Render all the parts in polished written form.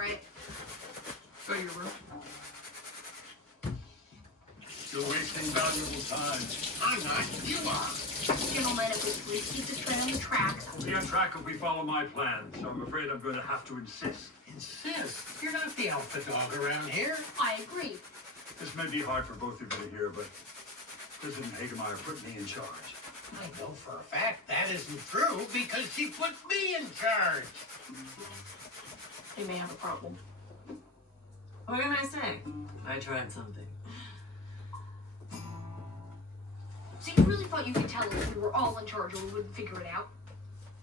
right. Go to your room. You're wasting valuable time. I'm not. You are. Gentlemen, if we please keep this train on the track. We'll be on track if we follow my plan, so I'm afraid I'm going to have to insist. Insist? You're not the alpha dog around here. I agree. This may be hard for both of you to hear, but President Hagemeyer put me in charge. I know for a fact that isn't true because she put me in charge. You may have a problem. What can I say? I tried something. So you really thought you could tell us we were all in charge or we wouldn't figure it out?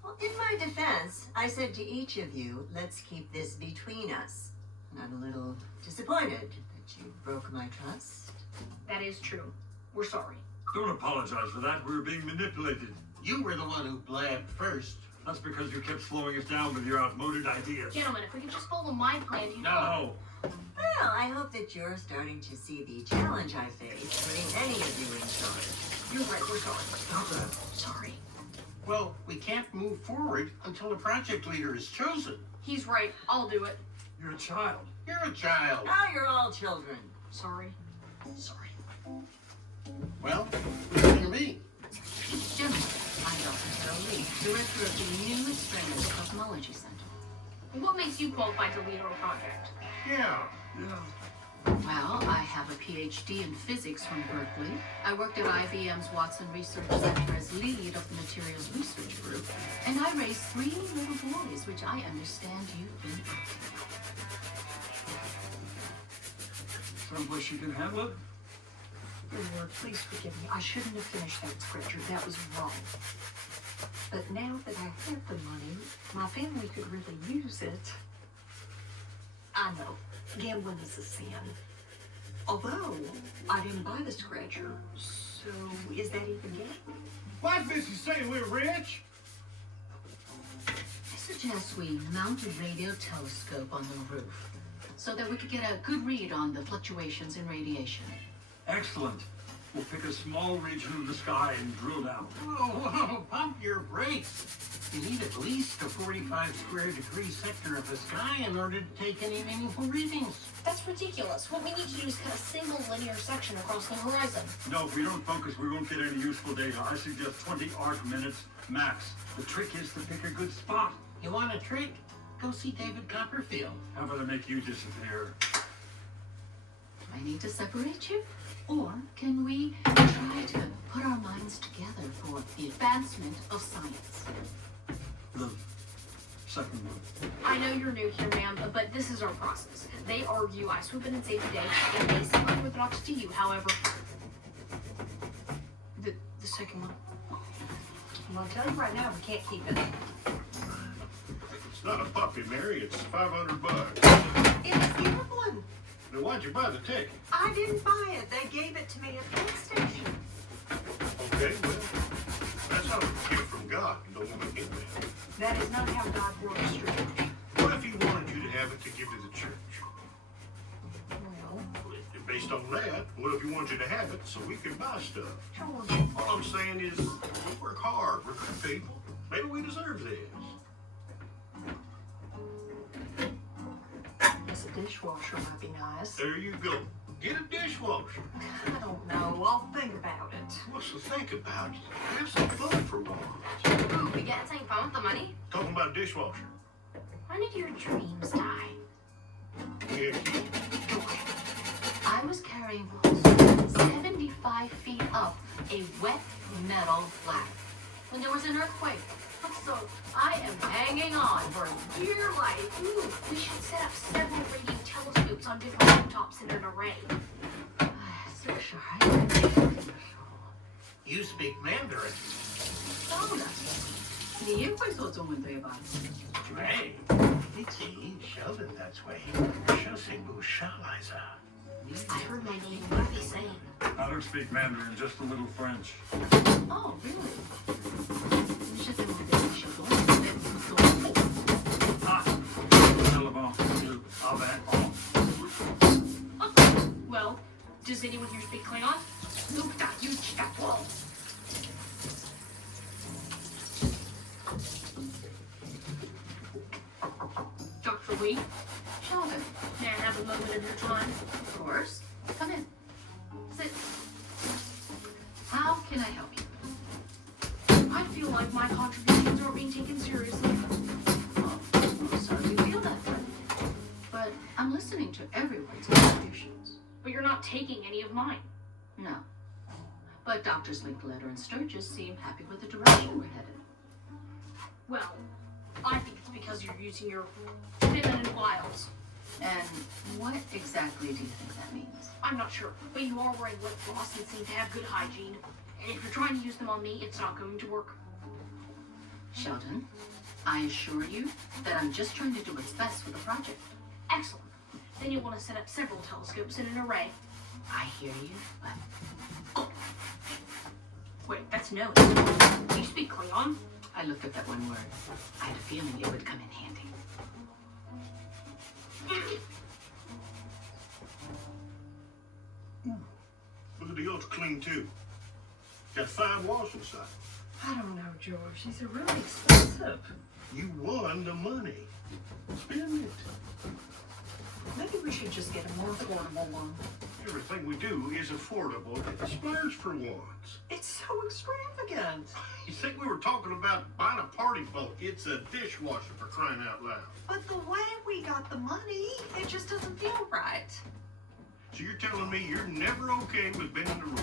Well, in my defense, I said to each of you, let's keep this between us. And I'm a little disappointed that you broke my trust. That is true. We're sorry. Don't apologize for that. We were being manipulated. You were the one who blabbed first. That's because you kept slowing us down with your outmoded ideas. Gentlemen, if we could just follow my plan, you No. Well, I hope that you're starting to see the challenge I face putting any of you in charge. You're right, we're sorry. Stop that. Sorry. Well, we can't move forward until the project leader is chosen. He's right. I'll do it. You're a child. You're a child. Now you're all children. Sorry. Sorry. Well, who's it gonna be? Gentlemen, I'm Dr. Carol Lee, director of the New Experience Cosmology Center. What makes you qualified to lead our project? Yeah. Well, I have a PhD in physics from Berkeley. I worked at IBM's Watson Research Center as lead of the Materials Research Group. And I raised 3 little boys, which I understand you've been acting. Some wish you can handle it? Your Lord, please forgive me. I shouldn't have finished that scripture. That was wrong. But now that I have the money, my family could really use it. I know, gambling is a sin. Although, I didn't buy the scratcher, so is that even gambling? Why did Missy say we're rich? I suggest we mount a radio telescope on the roof so that we could get a good read on the fluctuations in radiation. Excellent. We'll pick a small region of the sky and drill down. Whoa, pump your brakes. You need at least a 45 square degree sector of the sky in order to take any meaningful readings. That's ridiculous. What we need to do is cut a single linear section across the horizon. No, if we don't focus, we won't get any useful data. I suggest 20 arc minutes max. The trick is to pick a good spot. You want a trick? Go see David Copperfield. How about I make you disappear? Do I need to separate you? Or can we try to put our minds together for the advancement of science? The second one. I know you're new here, ma'am, but this is our process. They argue, I swoop in and save the day, and they seem unorthodox to you. However, the second one. I'm gonna tell you right now, we can't keep it. It's not a puppy, Mary. It's $500. It's gambling. Then why'd you buy the ticket? I didn't buy it. They gave it to me at the gas station. Okay, well, that's not a gift from God. You don't want to get that. That is not how God works, George. What if He wanted you to have it to give to the church? Well, Based on that, what if He wanted you to have it so we can buy stuff? George. All I'm saying is, we work hard. We're good people. Maybe we deserve this. Yes, a dishwasher might be nice. There you go. Get a dishwasher. I don't know. I'll think about it. What's to think about? Have some fun for once. Ooh, we getting something fun with the money? Talking about a dishwasher. When did your dreams die? Yeah, kid. I was carrying 75 feet up a wet metal ladder when there was an earthquake. So I am hanging on for dear life. Ooh, we should set up several radio telescopes on different rooftops in an array. You speak Mandarin. Right. Ichi, Sheldon, that's way. Shosingu Shaliza. I heard my name. What are they saying? I don't speak Mandarin, just a little French. Oh, really? Well, does anyone here speak Klingon? Dr. Lee? have a moment of your time? Of course. Come in. Sit. How can I help you? I feel like my contributions are being taken seriously. Oh, I'm sorry you feel that way. But I'm listening to everyone's contributions. But you're not taking any of mine. No. But Doctors Linkletter and Sturgis seem happy with the direction we're headed. Well, I think it's because you're using your feminine wiles. And what exactly do you think that means? I'm not sure, but you are wearing lip gloss and seem to have good hygiene. And if you're trying to use them on me, it's not going to work. Sheldon, I assure you that I'm just trying to do what's best for the project. Excellent. Then you'll want to set up several telescopes in an array. I hear you, but Wait, that's no. Do you speak Klingon? I looked up that one word. I had a feeling it would come in handy. Look at the yacht's clean too. Got 5 wash inside. I don't know, George. These are really expensive. You won the money. Spend it. Maybe we should just get a more affordable one. Everything we do is affordable. Splurge for once. It's so extravagant. You think we were talking about buying a party boat? It's a dishwasher, for crying out loud. But the way we got the money, it just doesn't feel right. So you're telling me you're never okay with bending the rules?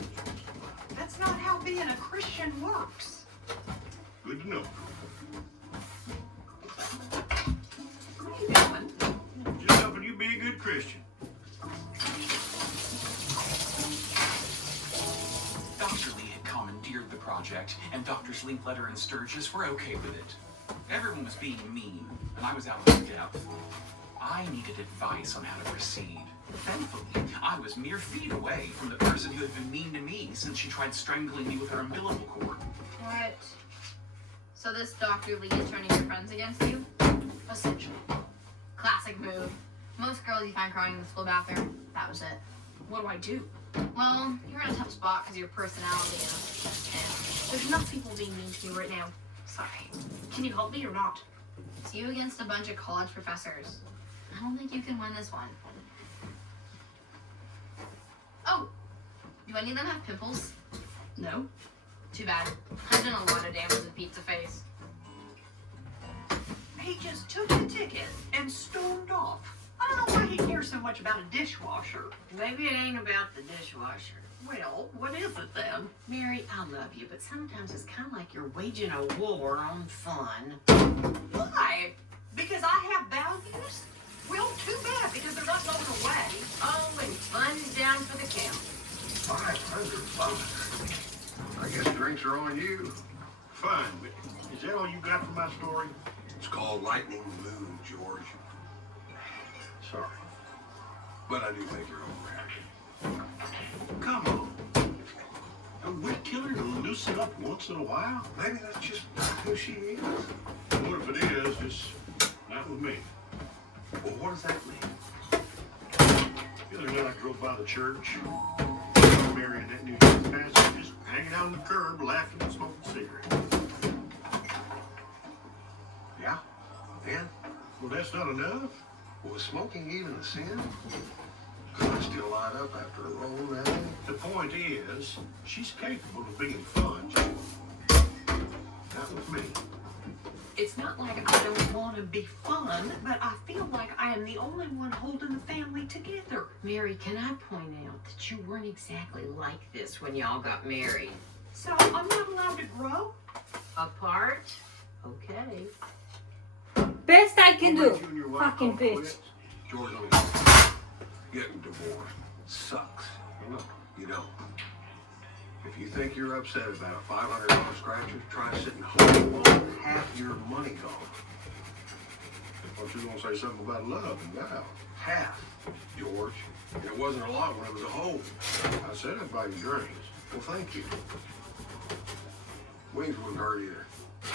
That's not how being a Christian works. Good to know. What are you doing? Just helping you be a good Christian. Dr. Lee had commandeered the project, and Doctors Linkletter and Sturgis were okay with it. Everyone was being mean, and I was out of my depth. I needed advice on how to proceed. Thankfully, I was mere feet away from the person who had been mean to me since she tried strangling me with her umbilical cord. What? So this Dr. Lee is turning your friends against you? Essentially. Classic move. Most girls you find crying in the school bathroom. That was it. What do I do? Well, you're in a tough spot because of your personality There's enough people being mean to me right now. sorry. Can you help me or not? It's you against a bunch of college professors. I don't think you can win this one. Oh! Do any of them have pimples? No. Too bad. I've done a lot of damage with Pizza Face. He just took the ticket and stormed off. I don't know why he cares so much about a dishwasher. Maybe it ain't about the dishwasher. Well, what is it then? Mary, I love you, but sometimes it's kind of like you're waging a war on fun. Why? Because I have values? Well, too bad, because they're not going away. Oh, and fun's down for the count. 500 bucks. I guess drinks are on you. Fine, but is that all you got for my story? It's called lightning moon, George. Sorry. But I do think you're overreacting. Come on. A wit killer to loosen up once in a while? Maybe that's just who she is. What if it is? Just not with me. Well, what does that mean? The other night I drove by the church. Mary and that new pastor just hanging out on the curb, laughing and smoking cigarettes. Yeah? And? Well, that's not enough. Was smoking even a sin? Could I still light up after a roll that day? The point is, she's capable of being fun. Not with me. It's not like I don't want to be fun, but I feel like I am the only one holding the family together. Mary, can I point out that you weren't exactly like this when y'all got married? So I'm not allowed to grow? Apart? Okay. Best I can What do. about you and your wife Fucking all bitch. quit? George, getting divorced sucks. You don't. If you think you're upset about a $500 scratcher, try sitting home alone. Half your money gone. I thought you were going to say something about love and vow. Half, George. And it wasn't a lot when it was a whole. I said I'd buy you drinks. Well, thank you. Wings wouldn't hurt either.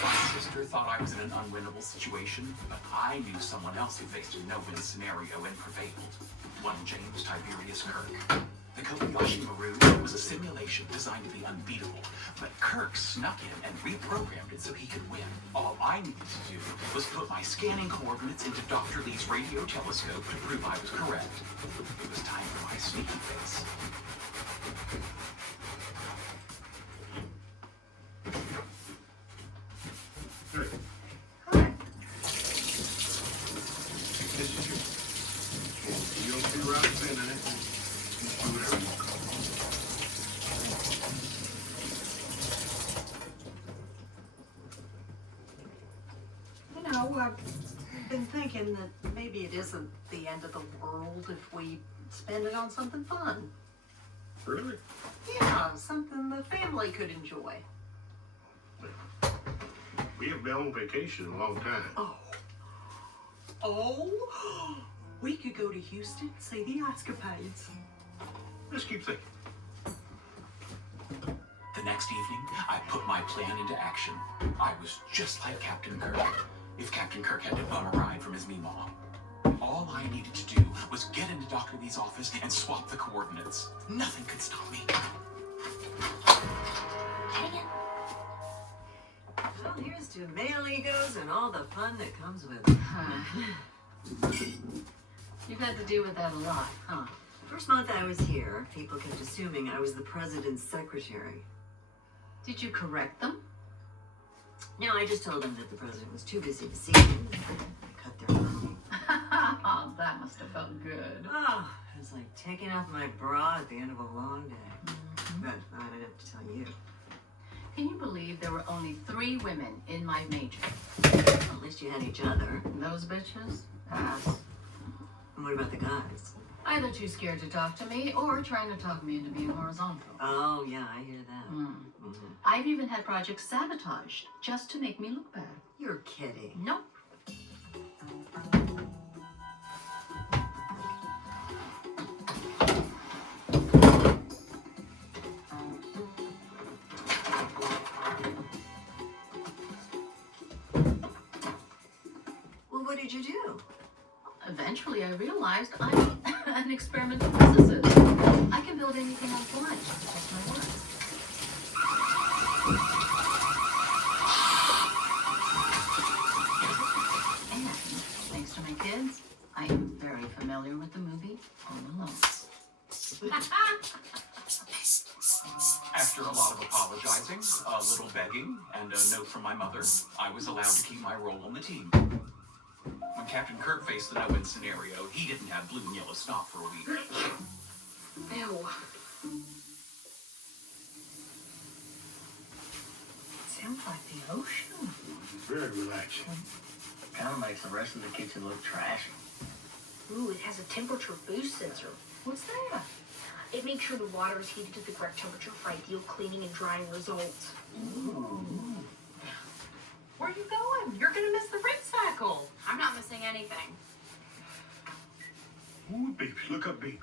My sister thought I was in an unwinnable situation, but I knew someone else who faced a no-win scenario and prevailed. One James Tiberius Kirk. The Kobayashi Maru was a simulation designed to be unbeatable, but Kirk snuck in and reprogrammed it so he could win. All I needed to do was put my scanning coordinates into Dr. Lee's radio telescope to prove I was correct. It was time for my sneaky face. Hey, Hi. this is yours. You don't be right spending it. Just do whatever you want. You know, I've been thinking that maybe it isn't the end of the world if we spend it on something fun. Really? Yeah, something the family could enjoy. We haven't been on vacation in a long time. Oh, we could go to Houston, see the Escapades. Let's keep thinking. The next evening, I put my plan into action. I was just like Captain Kirk, if Captain Kirk had to bum a ride from his Meemaw. All I needed to do was get into Dr. Lee's office and swap the coordinates. Nothing could stop me. Well, here's to male egos and all the fun that comes with it. You've had to deal with that a lot, huh? First month I was here, people kept assuming I was the president's secretary. Did you correct them? No, I just told them that the president was too busy to see them and cut their funding. Oh, that must have felt good. Oh, it was like taking off my bra at the end of a long day. But I didn't have to tell you. Can you believe there were only 3 women in my major? At least you had each other. And those bitches? Pass. And what about the guys? Either too scared to talk to me or trying to talk me into being horizontal. Oh, yeah, I hear that. Mm. I've even had projects sabotaged just to make me look bad. You're kidding. Nope. Well, what did you do? Eventually, I realized I'm an experimental physicist. I can build anything I want to protect my work. And thanks to my kids, I am very familiar with the movie Home Alone. After a lot of apologizing, a little begging, and a note from my mother, I was allowed to keep my role on the team. When Captain Kirk faced the no-win scenario, he didn't have blue and yellow snot for a week. Ew. Sounds like the ocean. Very relaxing. Kind of makes the rest of the kitchen look trashy. Ooh, it has a temperature boost sensor. What's that? It makes sure the water is heated to the correct temperature for ideal cleaning and drying results. Where are you going? You're gonna miss the ring cycle. I'm not missing anything. Ooh, baby, look up, baby.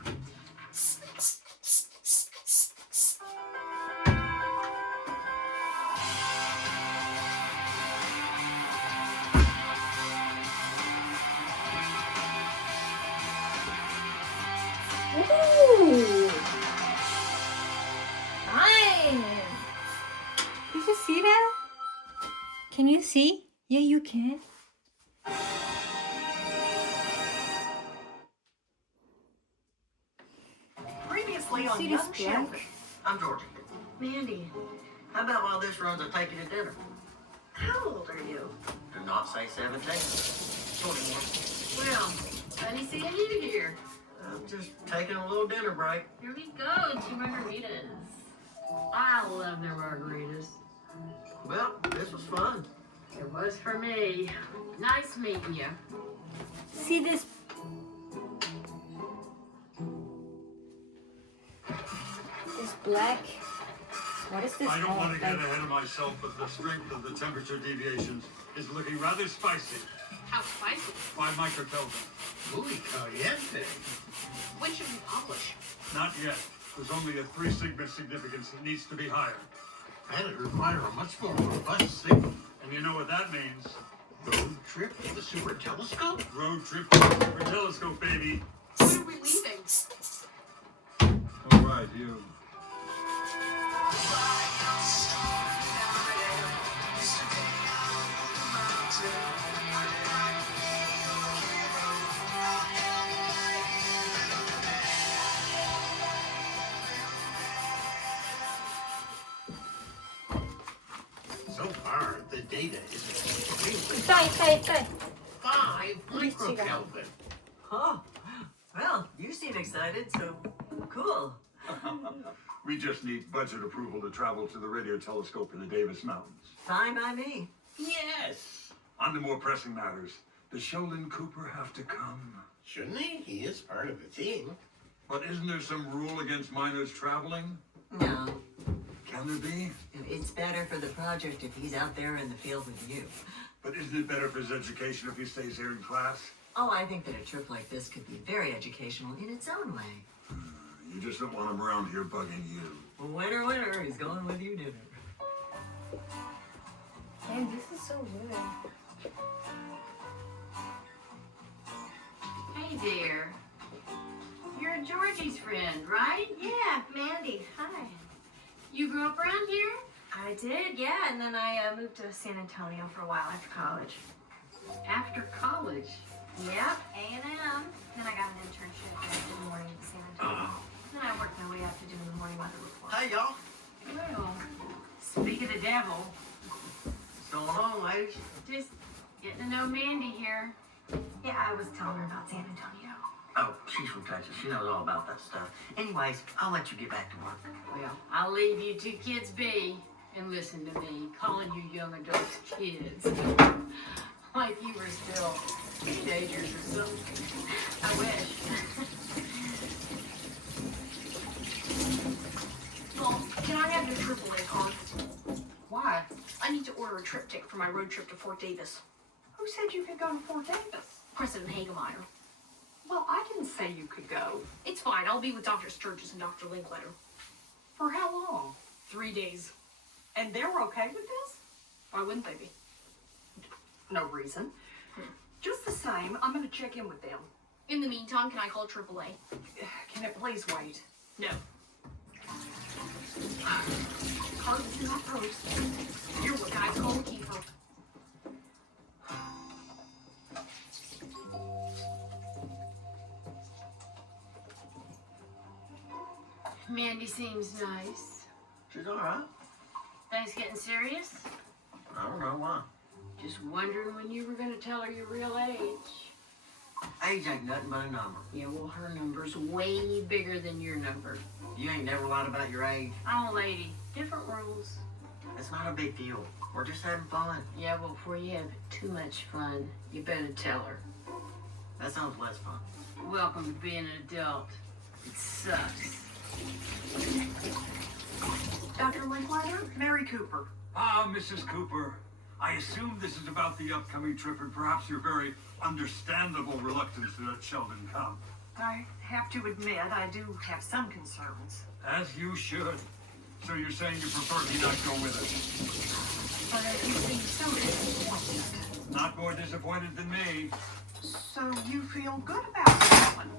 Ooh. Nice. Did you see that? Can you see? Yeah, you can. Previously on See Young this black? Sheldon. I'm Georgie. Mandy, How about while this runs, I take you to dinner? how old are you? Do not say 17. 21. Well, funny seeing you here. I'm just taking a little dinner break. Here we go, 2 margaritas. I love their margaritas. Well, this was fun. It was for me. Nice meeting you. See this? This black. What is this I don't called? want to get Like, ahead of myself, but the strength of the temperature deviations is looking rather spicy. How spicy. By microkelvin. Muy caliente. When should we publish? Not yet. There's only a 3 sigma significance that needs to be higher. And it requires a much more robust signal. And you know what that means? Road trip in the super telescope? Road trip to the telescope, baby. When are we leaving? Don't right, you. So far, the data is extremely 痛い痛い痛い。 5 microkelvin. Oh, well, you seem excited, so cool. We just need budget approval to travel to the radio telescope in the Davis Mountains. Fine by me. Yes. On to more pressing matters. Does Sheldon Cooper have to come? Shouldn't he? He is part of the team. But isn't there some rule against minors traveling? No, Can there be? it's better for the project if he's out there in the field with you. But isn't it better for his education if he stays here in class? Oh, I think that a trip like this could be very educational in its own way. You just don't want him around here bugging you. Well, winner, winner, he's going with you dinner. Man, this is so good. Hey there. You're Georgie's friend, right? Yeah, Mandy. Hi. You grew up around here? I did, yeah, and then I moved to San Antonio for a while after college. After college? Yep, A&M. Then I got an internship at the morning in San Antonio. Then I worked my way up to doing the morning weather report. Hey, y'all. Well, speak of the devil, What's going on, ladies? just getting to know Mandy here. Yeah, I was telling her about San Antonio. Oh, she's from Texas. She knows all about that stuff. Anyways, I'll let you get back to work. Well, I'll leave you two kids be and listen to me calling you young adults kids. Like you were still teenagers or something. I wish. Mom, can I have your AAA card? Why? I need to order a trip ticket for my road trip to Fort Davis. Who said you could go to Fort Davis? President Hagemeyer. Well, I didn't say you could go. It's fine. I'll be with Dr. Sturgis and Dr. Linkletter. For how long? 3 days. And they're okay with this? Why wouldn't they be? No reason. Just the same, I'm gonna check in with them. In the meantime, can I call AAA? Can it please wait? No. Card is in my purse. You're what guys call a keeper. Mandy seems nice. She's all right. Things getting serious? I don't know why. Just wondering when you were gonna tell her your real age. Age ain't nothing but a number. Yeah, well, her number's way bigger than your number. You ain't never lied about your age. I'm a lady. Different rules. It's not a big deal. We're just having fun. Yeah, well, before you have too much fun, you better tell her. That sounds less fun. Welcome to being an adult. It sucks. Dr. Linkletter, Mary Cooper. Ah, Mrs. Cooper. I assume this is about the upcoming trip and perhaps your very understandable reluctance to let Sheldon come. I have to admit, I do have some concerns. As you should. So you're saying you prefer he not go with us? But you seem so disappointed. Not more disappointed than me. So you feel good about that one?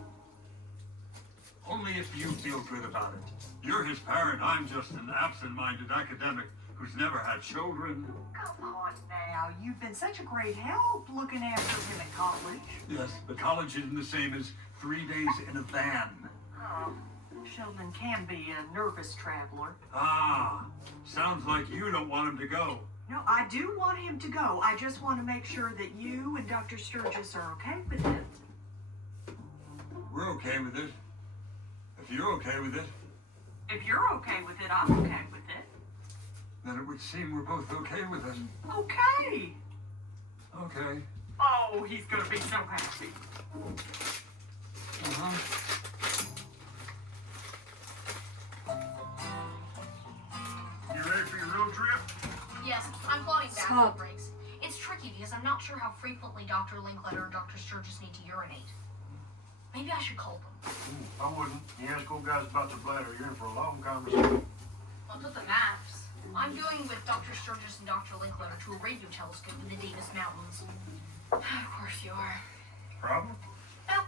Only if you feel good about it. You're his parent. I'm just an absent-minded academic who's never had children. Come on now, you've been such a great help looking after him in college. Yes, but college isn't the same as 3 days in a van. Oh, Sheldon can be a nervous traveler. Ah, sounds like you don't want him to go. No, I do want him to go. I just want to make sure that you and Dr. Sturgis are okay with it. We're okay with it. If you're okay with it, If you're okay with it, I'm okay with it. then it would seem we're both okay with it. Okay. Okay. Oh, he's gonna be so happy. You ready for your road trip? Yes, I'm plotting Stop. bathroom breaks. It's tricky because I'm not sure how frequently Dr. Linkletter and Dr. Sturgis need to urinate. Maybe I should call them. I wouldn't. You ask old guys about their bladder, you're in for a long conversation. I'll put the maps. I'm going with Dr. Sturgis and Dr. Linkletter to a radio telescope in the Davis Mountains. Of course you are. Problem? Well,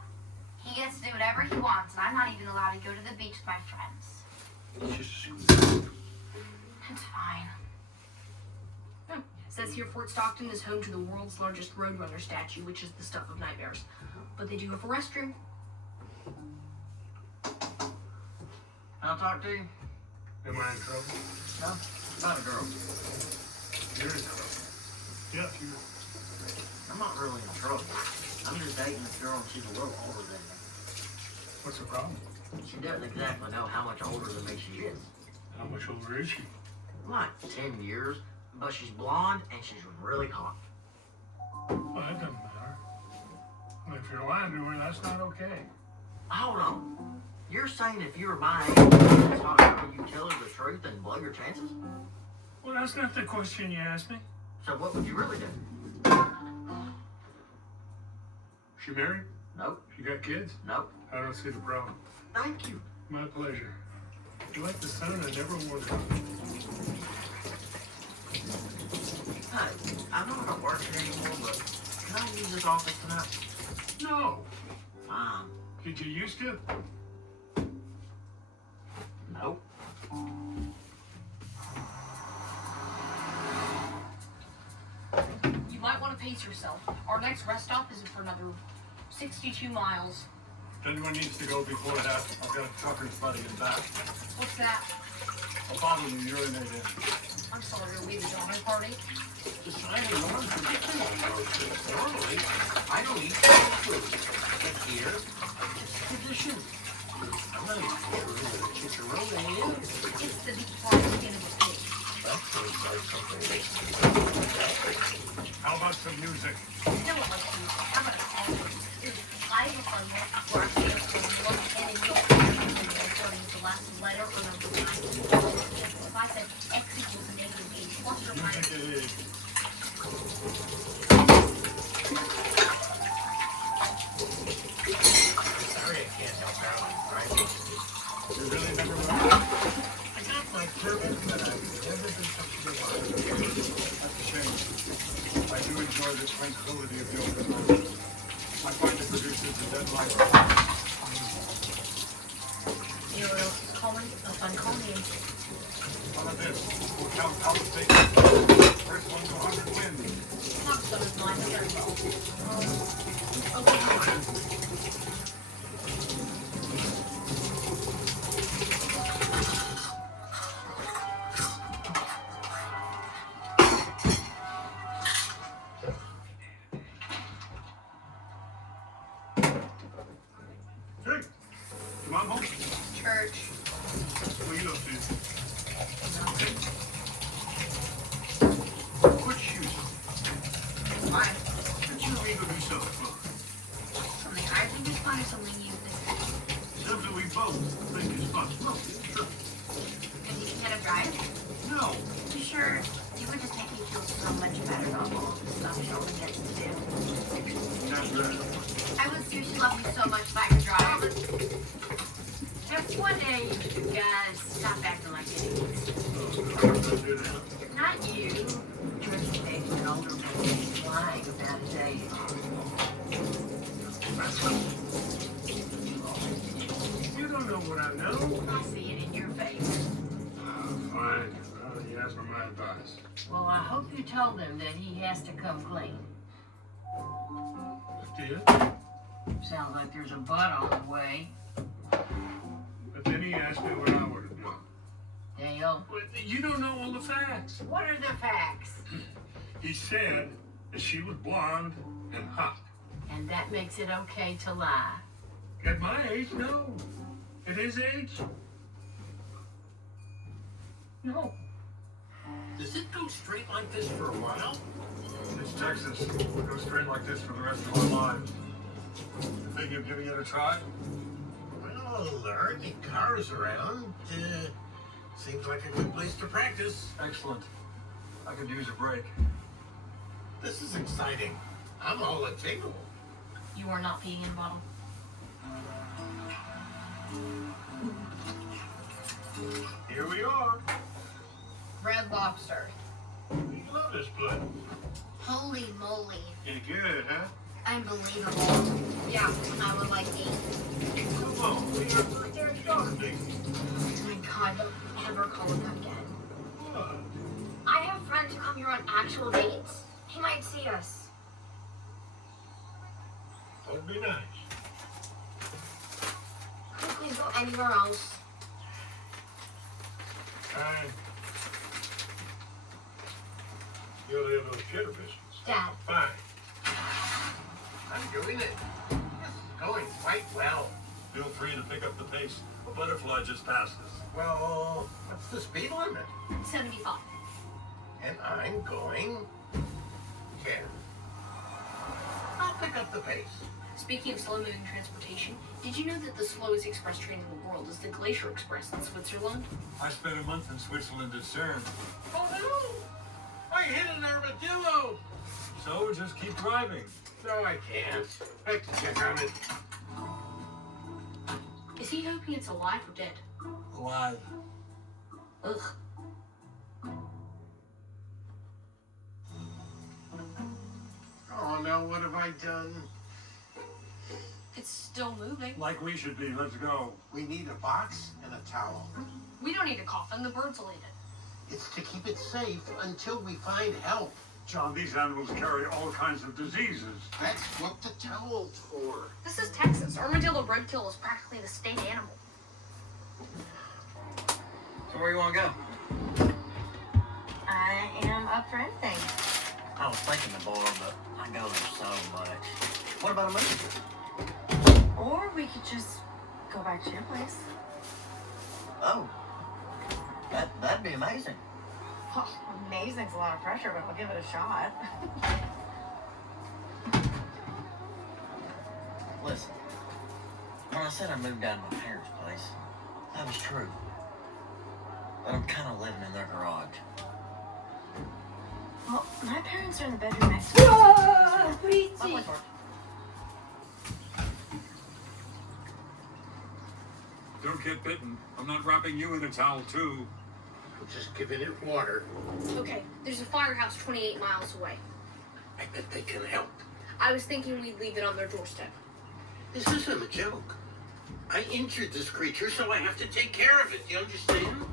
he gets to do whatever he wants, and I'm not even allowed to go to the beach with my friends. It's just a screwdriver. It's fine. It says here Fort Stockton is home to the world's largest Roadrunner statue, which is the stuff of nightmares. But they do have a restroom. I'll talk to you. Am I in trouble? No, about a girl. You're in trouble. Yeah, you. I'm not really in trouble. I'm just dating this girl and she's a little older than me. What's the problem? She doesn't exactly know how much older than me she is. How much older is she? Like 10 years, but she's blonde and she's really hot. Well, that doesn't matter. Well, if you're lying to her, that's not okay. Hold on. You're saying if you were my age and it's hot girl, you tell her the truth and blow your chances? Well, that's not the question you asked me. So what would you really do? She married? Nope. She got kids? Nope. I don't see the problem. Thank you. My pleasure. You like the sun I never wore it. Hey, I know I don't work here anymore, but can I use this office tonight? No. Fine. Did you used to? Nope. You might want to pace yourself. Our next rest stop isn't for another 62 miles. If anyone needs to go before that, I've got a trucker's buddy in back. What's that? A bottle you urinate in. I'm sorry to leave the donor party. Deciding on normally, I don't eat food. But here, it's tradition. I'm not even sure what a chicharrone is. It's the deep fried skin of a pig. That sounds like something that How about some music? No one likes you. How about a song? I have a fun one where I'm going to look and in your starting with the last letter or number 9. If I said X equals negative 8 plus or minus. Music it is. sorry I can't help out on Friday. You really never learned? I got my permit, but I've never been touched in a while. That's a shame. I do enjoy the tranquility of the open road. I find it produces a dead life. You know what else is common? A fun commune. How about this? We'll count conversations. First one to 100 wins. Not some of mine very well. Hey, you mom home? Church. What are you up to? Quit shooting. Why? Did you read what you saw? Something I think is fun or something you think. Something we both think is fun. Oh, sure. Can you get a drive? No. You sure? You would just make me feel so much better about all the stuff Sheldon gets to do. That's right. I would seriously love you so much if I could drive. Just one day you guys stop acting like idiots. Let's do that. Not you. Drinking maybe an older man lying about his age. You don't know what I know. I see it in your face. Fine. Well, you asked for my advice. Well, I hope you told him that he has to come clean. Did? Sounds like there's a butt on the way. But then he asked me what I would have done. Dale, Well, you don't know all the facts. what are the facts? He said that she was blonde and hot. And that makes it okay to lie. At my age, no. At his age, no. Does it go straight like this for a while? It's Texas. We'll go straight like this for the rest of our lives. You think of giving it a try? Well, there aren't any cars around. Seems like a good place to practice. Excellent. I could use a break. This is exciting. I'm all at table. You are not peeing in a bottle. Here we are. Red Lobster. We love this place. Holy moly. It's good, huh? Unbelievable. Yeah, I would like 8. Come on, we are daughter date. Oh my God, don't ever call him that again. What? I have friends who come here on actual dates. He might see us. That'd be nice. Could we please go anywhere else? Fine. You'll have those cheddar biscuits. Dad. Fine. I'm doing it. This is going quite well. Feel free to pick up the pace. A butterfly just passed us. Well, what's the speed limit? 75. And I'm going 10. I'll pick up the pace. Speaking of slow-moving transportation, did you know that the slowest express train in the world is the Glacier Express in Switzerland? I spent a month in Switzerland at CERN. Oh no! I hit an armadillo! So just keep driving. No, I can't. I have to check on it. Is he hoping it's alive or dead? Alive. Ugh. Oh no, what have I done? It's still moving. Like we should be. Let's go. We need a box and a towel. We don't need a coffin. The birds will eat it. It's to keep it safe until we find help. John, these animals carry all kinds of diseases. That's what the towel's for. This is Texas. Armadillo roadkill is practically the state animal. So where you want to go? I am up for anything. I was thinking the bar, but I go there so much. What about a movie? Or we could just go back to your place. Oh, that'd be amazing. Oh, amazing's a lot of pressure, but we'll give it a shot. Listen, when I said I moved down to my parents' place, that was true. But I'm kind of living in their garage. Well, my parents are in the bedroom next to Whoa, pretty. My place works. Don't get bitten. I'm not wrapping you in a towel, too. I'm just giving it water. Okay, there's a firehouse 28 miles away. I bet they can help. I was thinking we'd leave it on their doorstep. This isn't a joke. I injured this creature, so I have to take care of it. You understand?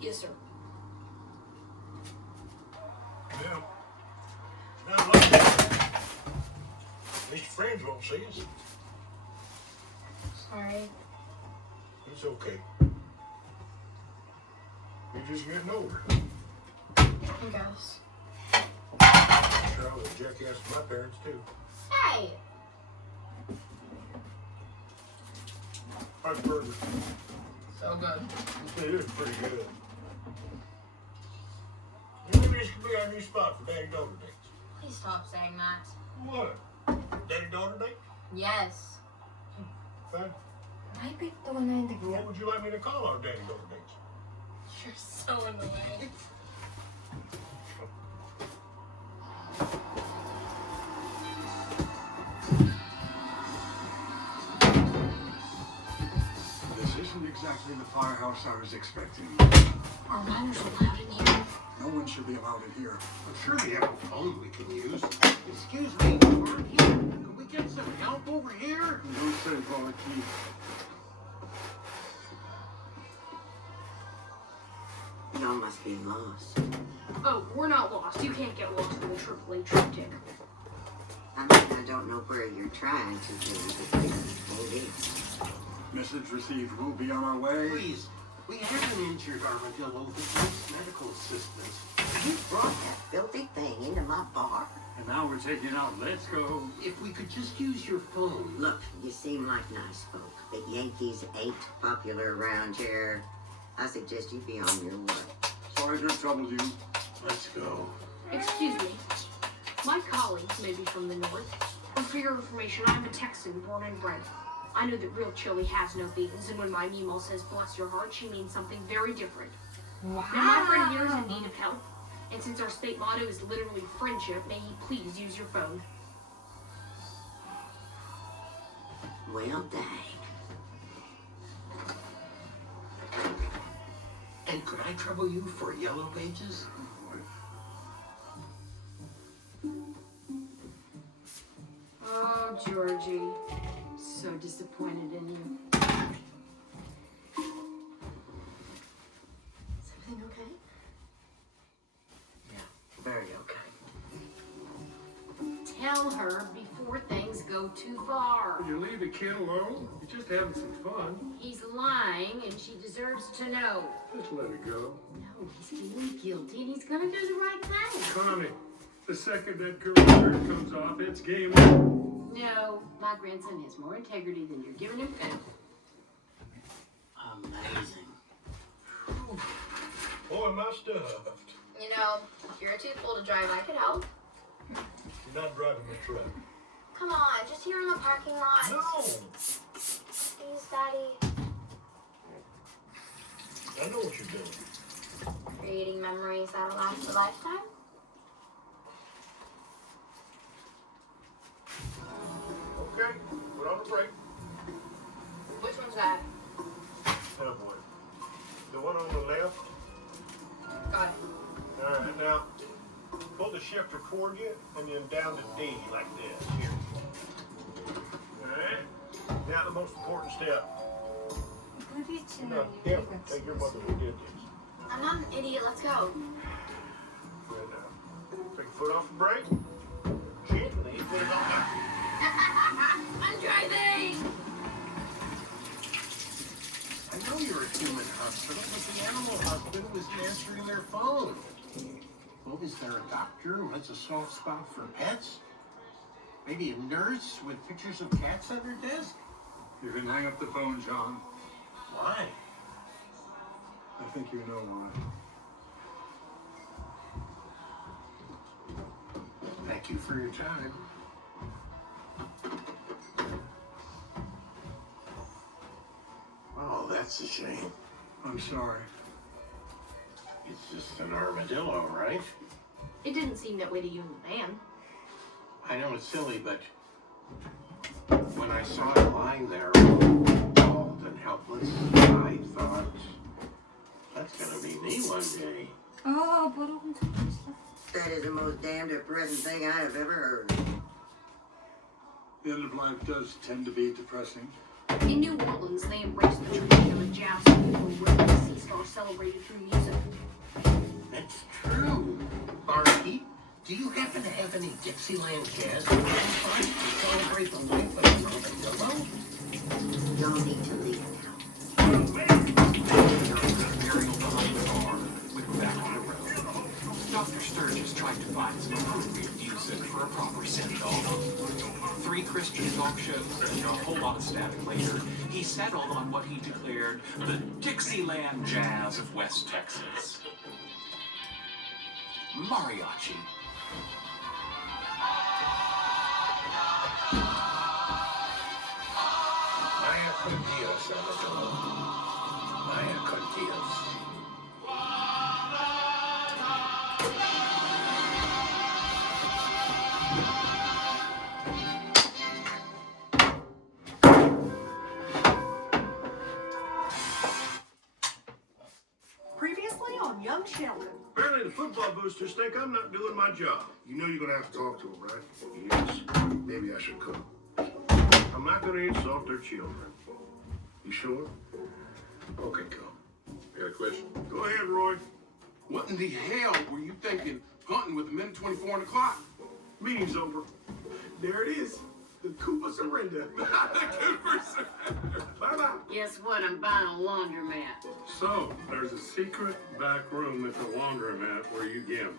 Yes, sir. Yeah. Not like that. At least your friends won't see us. Sorry. It's okay. You're just getting older. I guess. Sure, I was a jackass to my parents, too. Hey! How's burger? So good. It is pretty good. Maybe this could be our new spot for daddy-daughter dates. Please stop saying that. What? Daddy-daughter date? Yes. Fine. What would you like me to call our daddy-daughter dates? You're so annoying. This isn't exactly the firehouse I was expecting. Are minors allowed in here? No one should be allowed in here. I'm sure we have a phone we can use. Excuse me, aren't you? Can we get some help over here? No say, Key. Y'all must be lost. Oh, we're not lost. You can't get lost in the AAA triptych. I mean, I don't know where you're trying to do, but maybe. Message received. We'll be on our way. Please, we have an injured armadillo that needs medical assistance. You brought that filthy thing into my bar? And now we're taking out. Let's go. If we could just use your phone. Look, you seem like nice folk, but Yankees ain't popular around here. I suggest you be on your way. Sorry to have troubled you. Let's go. Excuse me. My colleagues may be from the north, but for your information, I'm a Texan born and bred. I know that real chili has no beans, and when my Mimo says bless your heart, she means something very different. Wow. Now, my friend here is in need of help, and since our state motto is literally friendship, may he please use your phone. Well, dang. And could I trouble you for Yellow Pages? Oh, Georgie. So disappointed in you. Is everything okay? Yeah, very okay. Tell her before things go too far. Will you leave the kid alone? You're just having some fun. He's lying, and she deserves to know. Just let it go. No, he's feeling guilty, and he's gonna do the right thing. Connie, the second that girl's shirt comes off, it's game over. No, my grandson has more integrity than you're giving him credit. Amazing. Boy, am I stuffed. You know, if you're too full to drive, I could help. You're not driving the truck. Come on, just here in the parking lot. No! Please, Daddy. I know what you're doing. Creating memories that'll last a lifetime? Okay, put on the brake. Which one's that? Oh boy. The one on the left. Got it. All right, now pull the shifter toward you and then down to D like this. Here. All right. Now the most important step. No, here, take your mother who did this. I'm not an idiot. Let's go. Right now. Take your foot off the brake. Gently put it on back. I'm driving! I know you're a human hospital, but the animal hospital is answering their phone. Well, is there a doctor who has a soft spot for pets? Maybe a nurse with pictures of cats on her desk? You can hang up the phone, John. Why? I think you know why. Thank you for your time. Oh, that's a shame. I'm sorry. It's just an armadillo, right? It didn't seem that way to you in the van. I know it's silly, but when I saw it lying there, bald and helpless, I thought, that's gonna be me one day. Oh, waarom doe je dat? That is the most damn depressing thing I have ever heard. The end of life does tend to be depressing. In New Orleans, they embraced the tradition of a jazz festival where the deceased are celebrated through music. That's true. Barkeep, do you happen to have any Dixieland jazz to celebrate the life of an armadillo? Y'all need to leave now. Burial behind the bar with Rebecca on the road. Dr. Sturgis tried to find some appropriate music for a proper send-off. 3 Christian talk shows and a whole lot of static later, he settled on what he declared the Dixieland Jazz of West Texas. Mariachi. Maya con Dios, armadillo. Maya con Dios. Previously on Young Sheldon. Apparently the football boosters think I'm not doing my job. You know you're gonna have to talk to them, right? Yes. Maybe I should come. I'm not going to insult their children. You sure? Okay, come. I got a question. Go ahead, Roy. What in the hell were you thinking hunting with the men 24 on the clock? Meeting's over. There it is. The Koopa surrender. Bye-bye. Guess what? I'm buying a laundromat. So, there's a secret back room at the laundromat where you gamble.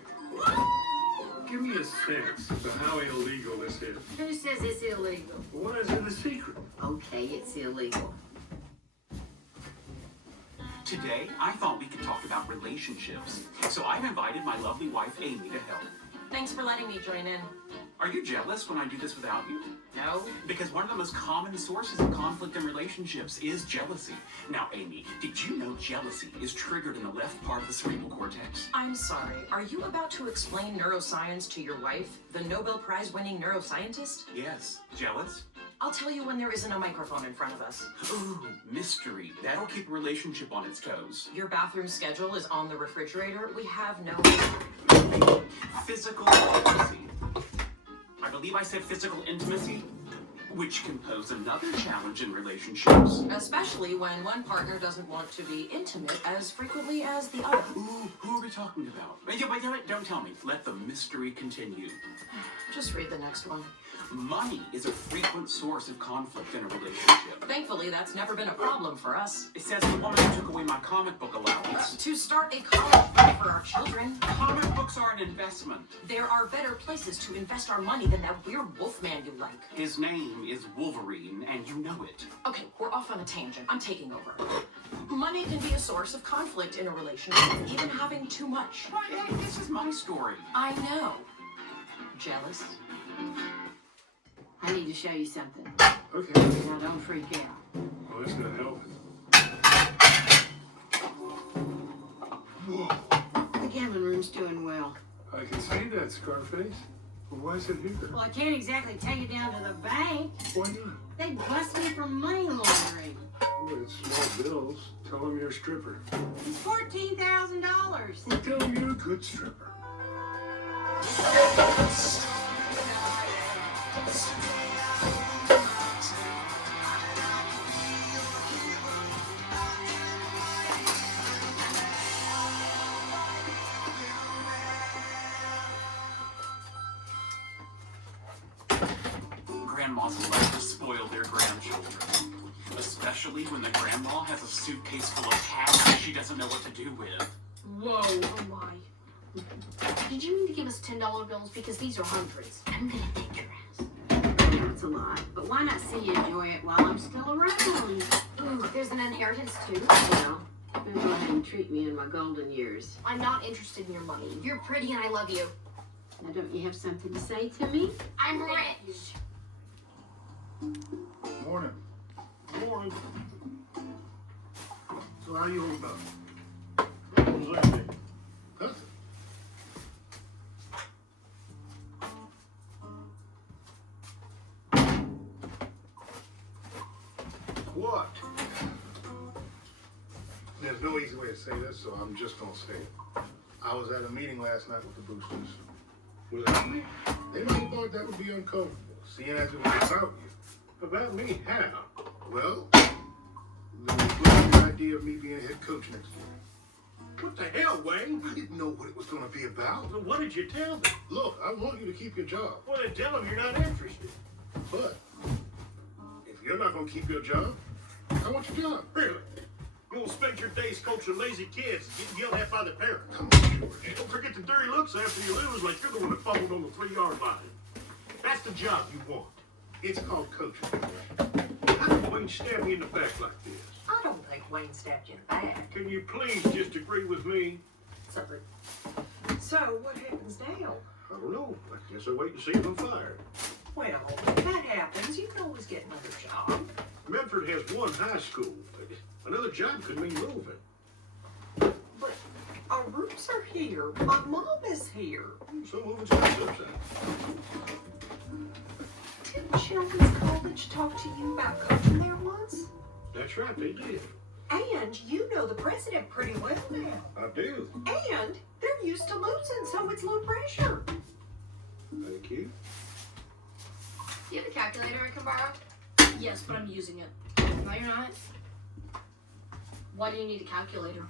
Give me a sense of how illegal this is. Who says it's illegal? Why is it a secret? Okay, it's illegal. Today, I thought we could talk about relationships. So I've invited my lovely wife, Amy, to help. Thanks for letting me join in. Are you jealous when I do this without you? No. Because one of the most common sources of conflict in relationships is jealousy. Now, Amy, did you know jealousy is triggered in the left part of the cerebral cortex? I'm sorry, are you about to explain neuroscience to your wife, the Nobel Prize-winning neuroscientist? Yes. Jealous? I'll tell you when there isn't a microphone in front of us. Ooh, mystery. That'll keep a relationship on its toes. Your bathroom schedule is on the refrigerator. We have no... Physical intimacy. I believe I said physical intimacy. which can pose another challenge in relationships. Especially when one partner doesn't want to be intimate as frequently as the other. Ooh, who are we talking about? Wait, don't tell me. Let the mystery continue. Just read the next one. Money is a frequent source of conflict in a relationship. Thankfully, that's never been a problem for us. It says the woman who took away my comic book allowance. To start a college fund for our children. Comic books are an investment. There are better places to invest our money than that weird wolfman you like. His name is Wolverine, and you know it. Okay, we're off on a tangent. I'm taking over. Money can be a source of conflict in a relationship, even having too much. Why, hey, this is my story. I know. Jealous? I need to show you something. Okay. Now don't freak out. Well, that's not helping. Whoa. The gambling room's doing well. I can see that, Scarface. Well, why is it here? Well, I can't exactly take it down to the bank. Why not? They bust me for money laundering. Well, it's small bills. Tell them you're a stripper. It's $14,000. Well, tell them you're a good stripper. Grandmas love to spoil their grandchildren. Especially when the grandma has a suitcase full of cash she doesn't know what to do with. Whoa, oh my. Did you mean to give us $10 bills? Because these are hundreds. I'm gonna take your ass. I know it's a lot, but why not see you enjoy it while I'm still around? Ooh, there's an inheritance too. Well, you go ahead and treat me in my golden years. I'm not interested in your money. You're pretty and I love you. Now, don't you have something to say to me? I'm rich. Morning. Morning. So how you all about? What was that thing? Nothing. What? There's no easy way to say this, so I'm just gonna say it. I was at a meeting last night with the boosters. Was that me? They might have thought that would be uncomfortable, seeing as it was about you. About me? How? Well, they were floating the idea of me being head coach next year. What the hell, Wayne? I didn't know what it was gonna be about. Well, what did you tell them? Look, I want you to keep your job, Well, then tell them you're not interested. but if you're not gonna keep your job, I want your job. Really? You will spend your days coaching lazy kids and getting yelled at by the parents. Come on, George. Don't forget the dirty looks after you lose, like you're the one that fumbled on the 3-yard line. That's the job you want. It's called coaching. How did Wayne stab me in the back like this? I don't think Wayne stabbed you in the back. Can you please just agree with me? Sorry. So, what happens now? I don't know. I guess I wait and see if I'm fired. Well, if that happens, you can always get another job. Medford has one high school. Another job could mean moving. But our roots are here. My mom is here. So moving starts upside. Didn't Children's College talk to you about coaching there once? That's right, they did. And you know the president pretty well now. I do. And they're used to losing, so it's low pressure. Thank you. Do you have a calculator I can borrow? Yes, but I'm using it. No, you're not. Why do you need a calculator?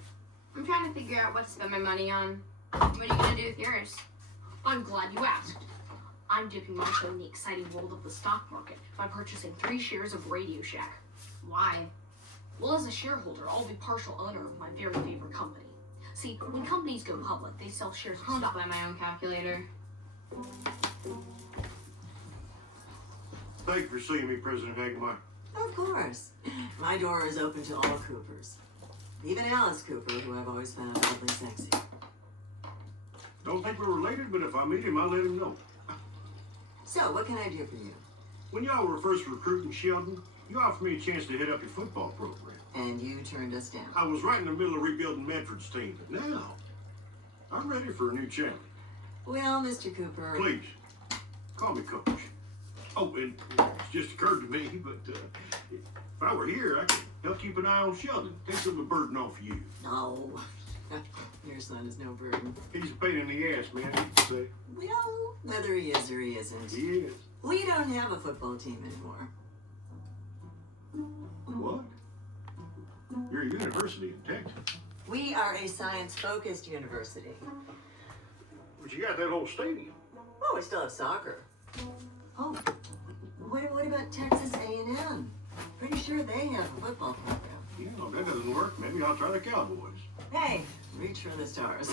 I'm trying to figure out what to spend my money on. What are you gonna do with yours? I'm glad you asked. I'm dipping my toe in the exciting world of the stock market by purchasing 3 shares of Radio Shack. Why? Well, as a shareholder, I'll be partial owner of my very favorite company. See, when companies go public, they sell shares of I'll stock. buy my own calculator. Thank you for seeing me, President Hagemeyer. Of course. My door is open to all Coopers. Even Alice Cooper, who I've always found oddly sexy. Don't think we're related, but if I meet him, I'll let him know. So, what can I do for you? When y'all were first recruiting Sheldon, you offered me a chance to head up your football program. And you turned us down. I was right in the middle of rebuilding Medford's team, but now I'm ready for a new challenge. Well, Mr. Cooper... Please, call me Coach. Oh, and it's just occurred to me, but if I were here, I could help keep an eye on Sheldon. Take some of the burden off you. No. Your son is no burden. He's a pain in the ass, man, you say. Well, whether he is or he isn't. He is. We don't have a football team anymore. What? You're a university in Texas. We are a science-focused university. But you got that whole stadium. Oh, we still have soccer. Oh, what about Texas A&M? Pretty sure they have a football program. You know, if that doesn't work, maybe I'll try the Cowboys. Hey, reach for the stars.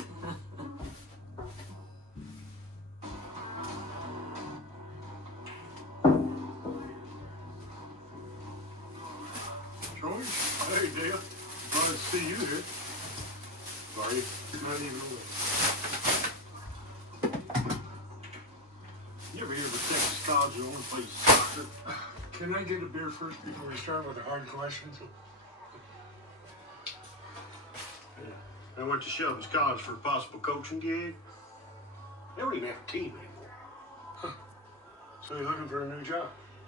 George? Hey, Dale. Glad to see you here. Sorry, not even away. You ever hear of a Texas college that only plays soccer? Can I get a beer first before we start with the hard questions? I went to Shelby's College for a possible coaching gig. They don't even have a team anymore. So you're looking for a new job?